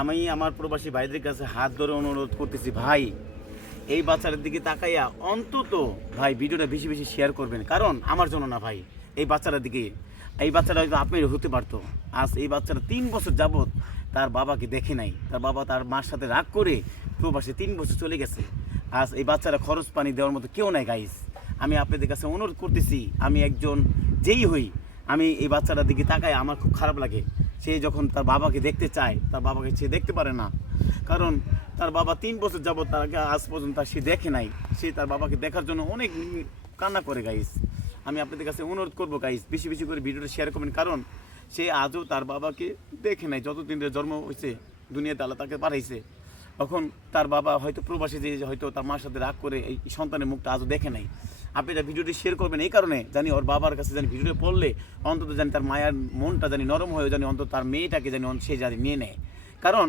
আমি আমার প্রবাসী ভাইদের কাছে হাত ধরে অনুরোধ করতেছি, ভাই, এই বাচ্চাটার দিকে তাকাইয়া অন্তত, ভাই, ভিডিওটা বেশি বেশি শেয়ার করবেন। কারণ আমার জন্য না, ভাই, এই বাচ্চাটার দিকে, এই বাচ্চাটা হয়তো আপনি হতে পারতো। আজ এই বাচ্চাটা তিন বছর যাবৎ তার বাবাকে দেখে নাই। তার বাবা তার মার সাথে রাগ করে প্রবাসে তিন বছর চলে গেছে। আজ এই বাচ্চারা খরচ পানি দেওয়ার মতো কেউ নাই গাইস আমি আপনাদের কাছে অনুরোধ করতেছি, আমি একজন যেই হই, আমি এই বাচ্চাটার দিকে তাকাই আমার খুব খারাপ লাগে। সে যখন তার বাবাকে দেখতে চায়, তার বাবাকে সে দেখতে পারে না। কারণ তার বাবা তিন বছর যাবত তার আগে আজ পর্যন্ত সে দেখে নাই। সে তার বাবাকে দেখার জন্য অনেক কান্না করে গাইস আমি আপনাদের কাছে অনুরোধ করব গাইস বেশি বেশি করে ভিডিওটা শেয়ার করবেন। কারণ সে আজও তার বাবাকে দেখে নাই। যতদিন জন্ম হয়েছে, দুনিয়াতে আল্লাহ তাকে পাঠাইছে, তখন তার বাবা হয়তো প্রবাসী যে হয়তো তার মার সাথে রাগ করে এই সন্তানের মুখটা আজও দেখে নাই। আপনি এটা ভিডিওটি শেয়ার করবেন এই কারণে জানি ওর বাবার কাছে জানি ভিডিওটা পড়লে অন্তত জানি তার মায়ের মনটা জানি নরম হয়ে জানি অন্তত তার মেয়েটাকে জানি সে জানি নিয়ে নেয়। কারণ,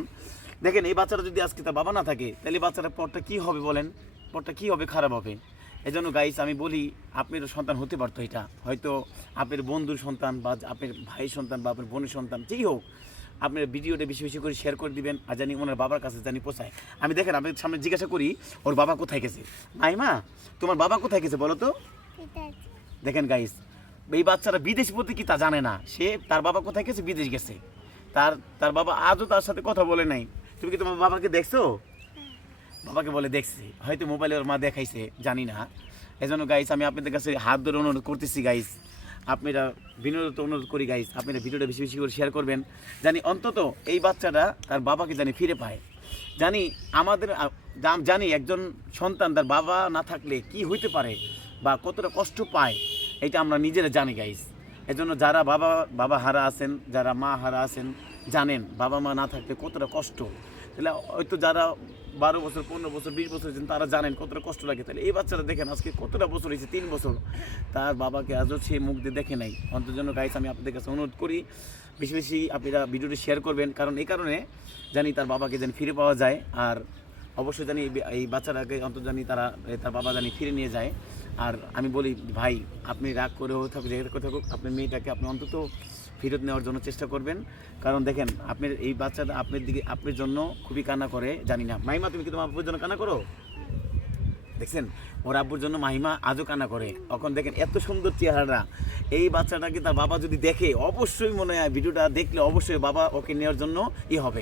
দেখেন এই বাচ্চাটা যদি আজকে তার বাবা না থাকে, তাহলে এই বাচ্চাটার পরটা কী হবে বলেন? পরটা কী হবে খারাপ হবে? এই জন্য গাইস আমি বলি আপনারও সন্তান হতে পারতো এটা। হয়তো আপনার বন্ধুর সন্তান বা আপনার ভাই সন্তান বা আপনার বোনের সন্তান, যেই হোক আপনার ভিডিওটা বেশি বেশি করে শেয়ার করে দিবেন, আর জানি ওনার বাবার কাছে জানি পোষায় আমি দেখেন, আমি সামনে জিজ্ঞাসা করি, ওর বাবা কোথায় গেছে? মাইমা, তোমার বাবা কোথায় গেছে বলো তো? দেখেন গাইস এই বাচ্চারা বিদেশ বলতে কি তা জানে না। সে তার বাবা কোথায় গেছে, বিদেশ গেছে। তার তার বাবা আজও তার সাথে কথা বলে নাই। তুমি কি তোমার বাবাকে দেখছ? বাবাকে বলে দেখছি। হয়তো মোবাইলে ওর মা দেখাইছে, জানি না। এজন্য গাইস আমি আপনাদের কাছে হাত ধরে অনুরোধ করতেছি গাইস আপনারা বিনোদন অনুরোধ করি গাইস আপনারা ভিডিওটা বেশি বেশি করে শেয়ার করবেন। জানি অন্তত এই বাচ্চাটা তার বাবাকে জানি ফিরে পায়। জানি আমাদের জানি একজন সন্তান তার বাবা না থাকলে কি হইতে পারে বা কতটা কষ্ট পায়, এটা আমরা নিজেরা জানি গাইস এজন্য যারা বাবা বাবা হারা আছেন, যারা মা হারা আছেন, জানেন বাবা মা না থাকলে কতটা কষ্ট। তাহলে হয়তো যারা বারো বছর, পনেরো বছর, বিশ বছর হয়েছেন তারা জানেন কতটা কষ্ট লাগে। তাহলে এই বাচ্চারা দেখেন, আজকে কতটা বছর হয়েছে? তিন বছর। তার বাবাকে আজও সে মুখ দিয়ে দেখে নাই। অন্তর জন্য গাইস আমি আপনাদের কাছে অনুরোধ করি, বেশি বেশি আপনারা ভিডিওটি শেয়ার করবেন। কারণ এই কারণে জানি তার বাবাকে যেন ফিরে পাওয়া যায়। আর অবশ্যই জানি এই বাচ্চাটাকে অন্তত জানি তারা তার বাবা জানি ফিরে নিয়ে যায়। আর আমি বলি, ভাই, আপনি রাগ করে থাকুক যে করে থাকুক আপনার মেয়েটাকে আপনি অন্তত ফেরত নেওয়ার জন্য চেষ্টা করবেন। কারণ দেখেন, আপনার এই বাচ্চাটা আপনার দিকে, আপনার জন্য খুবই কান্না করে, জানি না। মাইমা তুমি কি তোমার আব্বুর জন্য কান্না করো? দেখছেন, ওর আব্বুর জন্য মাহিমা আজও কান্না করে। এখন দেখেন, এত সুন্দর চেহারা এই বাচ্চাটাকে তার বাবা যদি দেখে, অবশ্যই মনে হয় ভিডিওটা দেখলে অবশ্যই বাবা ওকে নেওয়ার জন্য ই হবে।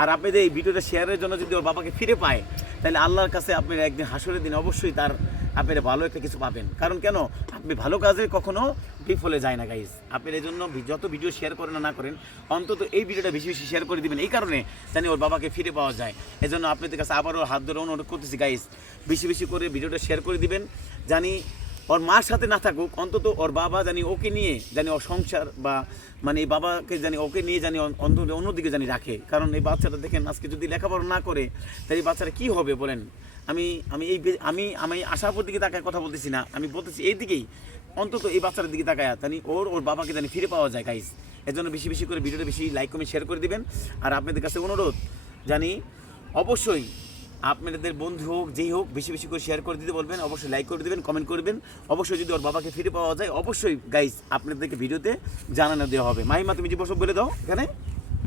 আর আপনাদের এই ভিডিওটা শেয়ারের জন্য যদি ওর বাবাকে ফিরে পায়, তাহলে আল্লাহর কাছে আপনারা একদিন হাসরের দিন অবশ্যই তার আপনারা ভালো একটা কিছু পাবেন। কারণ কেন? আপনি ভালো কাজে কখনো বিফলে যায় না গাইজ আপনি এই জন্য যত ভিডিও শেয়ার করেন না করেন, অন্তত এই ভিডিওটা বেশি বেশি শেয়ার করে দিবেন। এই কারণে জানি ওর বাবাকে ফিরে পাওয়া যায়। এই জন্য আপনাদের কাছে আবারও হাত ধরে অনুরোধ করতেছি গাইজ বেশি বেশি করে ভিডিওটা শেয়ার করে দিবেন। জানি ওর মার সাথে না থাকুক, অন্তত ওর বাবা জানি ওকে নিয়ে জানি ওর সংসার বা মানে এই বাবাকে জানি ওকে নিয়ে জানি অন- অন্য অন্যদিকে জানি রাখে। কারণ এই বাচ্চাটা দেখেন, আজকে যদি লেখাপড়া না করে, তাহলে এই বাচ্চাটা কী হবে বলেন? আমি আমি এই আমি আমি আশাপুর দিকে তাকায় কথা বলতেছি না। আমি বলতেছি এই দিকেই, অন্তত এই বাচ্চাটার দিকে তাকায়, জানি ওর ওর বাবাকে জানি ফিরে পাওয়া যায় গাইস এর জন্য বেশি বেশি করে ভিডিওটা বেশি লাইক কমেন্ট শেয়ার করে দিবেন। আর আপনাদের কাছে অনুরোধ, জানি অবশ্যই আপনাদের বন্ধু হোক যেই হোক বেশি বেশি করে শেয়ার করে দিতে বলবেন অবশ্যই লাইক করে দিবেন কমেন্ট করবেন। অবশ্যই যদি ওর বাবাকে ফিরে পাওয়া যায় অবশ্যই গাইস আপনাদেরকে ভিডিওতে জানানো দেওয়া হবে। মাহিমা তুমি যে বসব বলে দাও এখানে।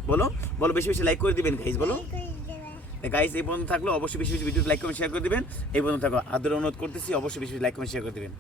বলো বলো বেশি বেশি লাইক করে দিবেন গাইস বলো। গাইস এই পর্যন্ত থাকল অবশ্যই বেশি বেশি ভিডিও লাইক কমেন্ট শেয়ার করে দিবেন। এই পর্যন্ত থাকো আদর অনুরোধ করতেছি অবশ্যই বেশি বেশি লাইক কমেন্ট শেয়ার করে দিবেন।